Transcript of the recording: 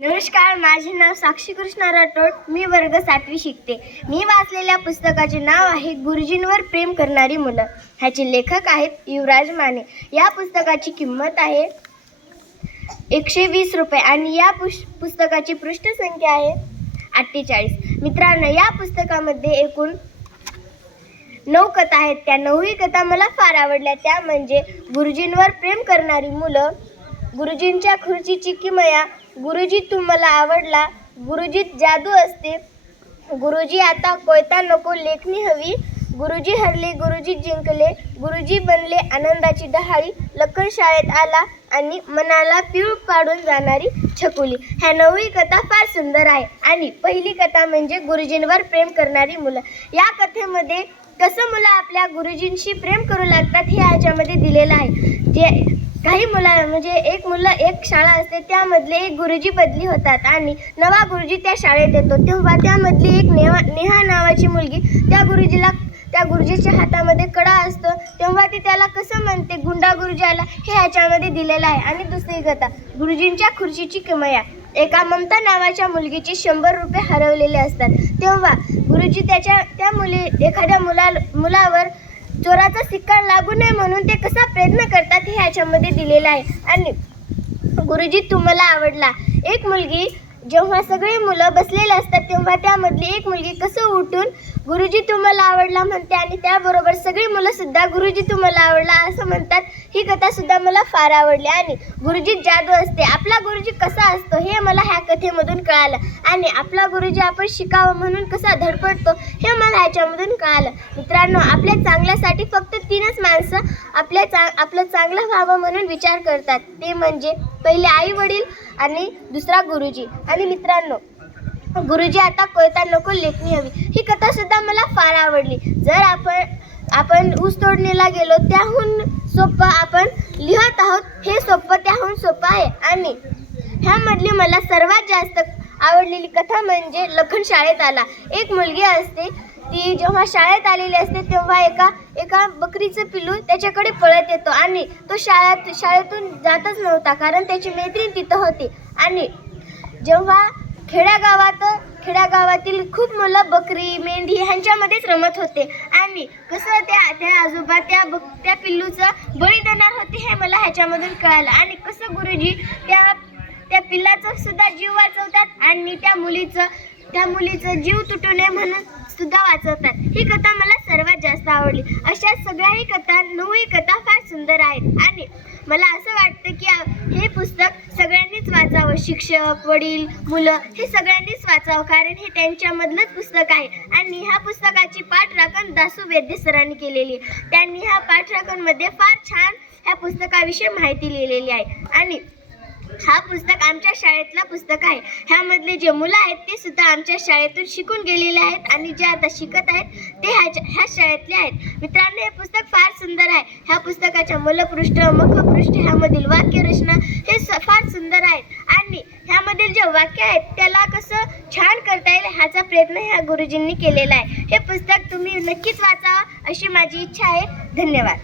नमस्कार, माझे नाव साक्षी कृष्णा राठोड. मी वर्ग 7वी शिकते. मी वाचलेल्या पुस्तकाचे नाव आहे गुरुजींवर प्रेम करणारी मुलं. ह्याचे लेखक आहेत युवराज माने. या पुस्तकाची किंमत आहे 120 रुपये आणि या पुस्तकाची पृष्ठसंख्या आहे 48. मित्रांनो, या पुस्तकामध्ये एकूण 9 कथा आहेत. त्या 9ही कथा मला फार आवडल्या. त्या म्हणजे गुरुजींवर प्रेम करणारी मुलं, गुरुजींच्या खुर्चीची किमया, गुरुजी तू मला आवडला, गुरुजीत जादू असते, गुरुजी आता कोयता नको लेखणी हवी, गुरुजी हरले गुरुजी जिंकले, गुरुजी बनले आनंदाची डहाळी, लखन शाळेत आला आणि मनाला पीळ पाडून जाणारी छकुली. ह्या 9ही कथा फार सुंदर आहे. आणि पहिली कथा म्हणजे गुरुजींवर प्रेम करणारी मुलं. या कथेमध्ये कसं मुलं आपल्या गुरुजींशी प्रेम करू लागतात हे ह्याच्यामध्ये दिलेलं आहे. जे काही मुलं म्हणजे एक शाळा असते, त्यामधले एक गुरुजी बदली होतात आणि नवा गुरुजी त्या शाळेत येतो. तेव्हा त्यामधली एक नेहा नावाची मुलगी त्या गुरुजीच्या हातामध्ये कडा असतो. तेव्हा ती त्याला कसं म्हणते गुंडा गुरुजी आला हे ह्याच्यामध्ये दिलेलं आहे. आणि दुसरी कथा गुरुजींच्या खुर्चीची किमया. एका ममता नावाच्या मुलगीचे 100 रुपये हरवलेले असतात. तेव्हा गुरुजी एखाद्या मुलावर चोराचा सिक्का लागू नये म्हणून ते कसा प्रयत्न करतात हे ह्याच्यामध्ये दिलेलं आहे. आणि गुरुजी तू मला आवडला. एक मुलगी जेव्हा सगळी मुलं बसलेले असतात तेव्हा त्यामधली एक मुलगी कसं उठून गुरुजी तू मला आवडला म्हणते आणि त्याबरोबर सगळी मुलं सुद्धा गुरुजी तू मला आवडला असं म्हणतात. ही कथा सुद्धा मला फार आवडली. आणि गुरुजीत जादू असते. आपला गुरुजी कसा असतो हे मला ह्या कथेमधून कळालं. आणि आपला गुरुजी आपण शिकावं म्हणून कसा धडपडतो हे मला ह्याच्यामधून कळालं. मित्रांनो, आपल्या चांगल्यासाठी फक्त 3च माणसं आपलं चांगलं व्हावं म्हणून विचार करतात. ते म्हणजे पहिले आई वडील आणि दुसरा गुरुजी. आणि मित्रांनो, गुरुजी आता कोयता नको लेखणी हवी ही कथा सुद्धा मला फार आवडली. जर आपण ऊस तोडणीला गेलो त्याहून सोपं आपण लिहत आहोत हे सोपं त्याहून सोपं आहे. आणि ह्यामधली मला सर्वात जास्त आवडलेली कथा म्हणजे लखन शाळेत आला. एक मुलगी असते, ती जेव्हा शाळेत आलेली असते तेव्हा एका बकरीचं पिल्लू त्याच्याकडे पळत येतो आणि तो शाळेतून जातच नव्हता कारण त्याची मैत्रीण तिथं होती. आणि जेव्हा खेड्यागावातील खूप मुलं बकरी मेंढी ह्यांच्यामध्येच रमत होते आणि कसं त्या आजोबा त्या पिल्लूचं बळी देणार होते हे मला ह्याच्यामधून कळालं. आणि कसं गुरुजी त्या पिल्लाचा सुद्धा जीव वाचवतात आणि त्या मुलीचं जीव तुटू नये म्हणून सुद्धा वाचवतात. ही कथा मला सर्वात जास्त आवडली. अशा सगळ्याही कथा 9ही कथा फार सुंदर आहेत. आणि मला असं वाटतं की हे पुस्तक सगळ्यांनीच वाचावं. शिक्षक, वडील, मुलं हे सगळ्यांनीच वाचावं कारण हे त्यांच्यामधलंच पुस्तक आहे. आणि ह्या पुस्तकाची पाठराखण दासू वैद्य सरांनी केलेली आहे. त्यांनी ह्या पाठराखणमध्ये फार छान ह्या पुस्तकाविषयी माहिती लिहिलेली आहे. आणि हा पुस्तक आमच्या शाळेतला पुस्तक आहे. ह्यामधले जे मुलं आहेत ते सुद्धा आमच्या शाळेतून शिकून गेलेले आहेत आणि जे आता शिकत आहेत ते ह्या शाळेतले आहेत. मित्रांनो, हे पुस्तक फार सुंदर आहे. ह्या पुस्तकाच्या मूलपृष्ठ, मुखपृष्ठ ह्यामधील वाक्यरचना हे फार सुंदर आहेत. आणि ह्यामधील जे वाक्य आहेत त्याला कसं छान करता येईल ह्याचा प्रयत्न ह्या गुरुजींनी केलेला आहे. हे पुस्तक तुम्ही नक्कीच वाचावं अशी माझी इच्छा आहे. धन्यवाद.